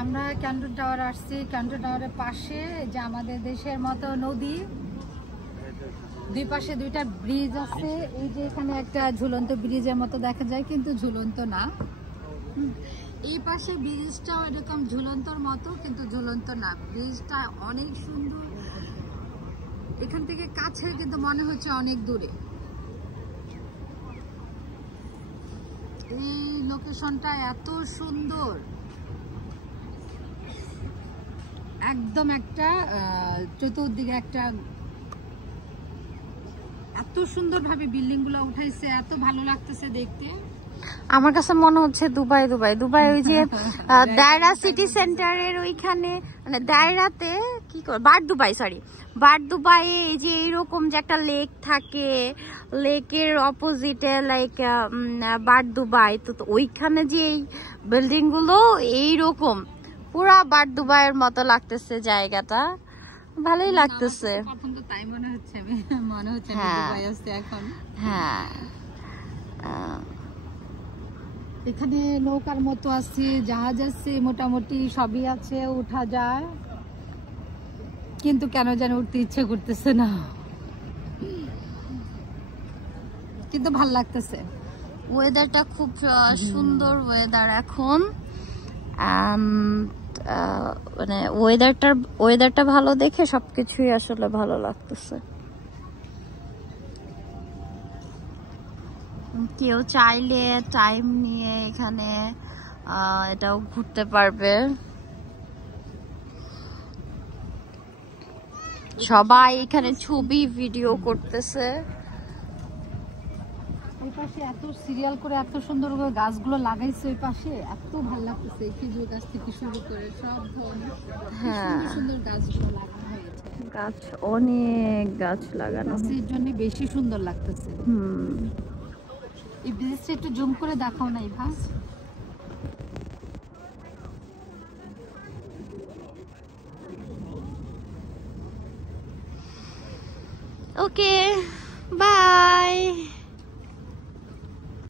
আমরা Canton tower আসছি। Canton টাওয়ারের পাশে যে আমাদের দেশের মতো নদী, দুই পাশে দুইটা ব্রিজ আছে। এই যে এখানে একটা ঝুলন্ত ব্রিজের মতো দেখা যায়, কিন্তু ঝুলন্ত না। এই পাশে ব্রিজটাও এরকম ঝুলন্তর মতো, কিন্তু ঝুলন্ত না। ব্রিজটা অনেক সুন্দর, এখান থেকে কাছে কিন্তু মনে হচ্ছে অনেক দূরে। এই লোকেশনটা এত সুন্দর, একদম একটা চতুর্দিকে একটা এত সুন্দর ভাবে বিল্ডিং গুলো উঠাইছে, এত ভালো লাগতেছে দেখতে। আমার কাছে মনে হচ্ছে দুবাই দুবাই দুবাই ওই যে দায়রা সিটি সেন্টারের ওইখানে, মানে দায়রাতে কি করে but Dubai, sorry but Dubai, এই যে এইরকম যে একটা লেক থাকে, লেকের অপোজিটে লাইক বাট দুবাই, তো ওইখানে যে এই বিল্ডিং গুলো এইরকম পুরা বাট দুবাইয়ের মতো লাগতেছে জায়গাটা, ভালোই লাগতেছে। এখন তো তাই মনে হচ্ছে, আমি মনে হচ্ছে আমি দুবাই আসছি এখন। হ্যাঁ, এখানে নৌকার মতো আছে, জাহাজ আছে, মোটামুটি সবই আছে, উঠা যায়, কিন্তু কেন যেন উঠতে ইচ্ছে করতেছে না, কিন্তু ভাল লাগতেছে। ওয়েদারটা খুব সুন্দর ওয়েদার এখন, মানে ওয়েদারটা ভালো দেখে সবকিছুই আসলে ভালো লাগতেছে। কেউ চাইলে টাইম নিয়ে এখানে এটাও ঘুরতে পারবে। সবাই এখানে ছবি ভিডিও করতেছে। ওই পাশে এত সিরিয়াল করে এত সুন্দর করে গাছগুলো লাগাইছে, ওই পাশে এত ভালো লাগতেছে। খেজুর গাছ থেকে শুরু করে সব ধরনের সুন্দর সুন্দর গাছগুলো লাগানো হয়েছে। গাছ, অনেক গাছ লাগানো, গাছের জন্য বেশি সুন্দর লাগতেছে। এই ব্রিজটা একটু জুম করে দেখাও না ইভাস। Okay, by.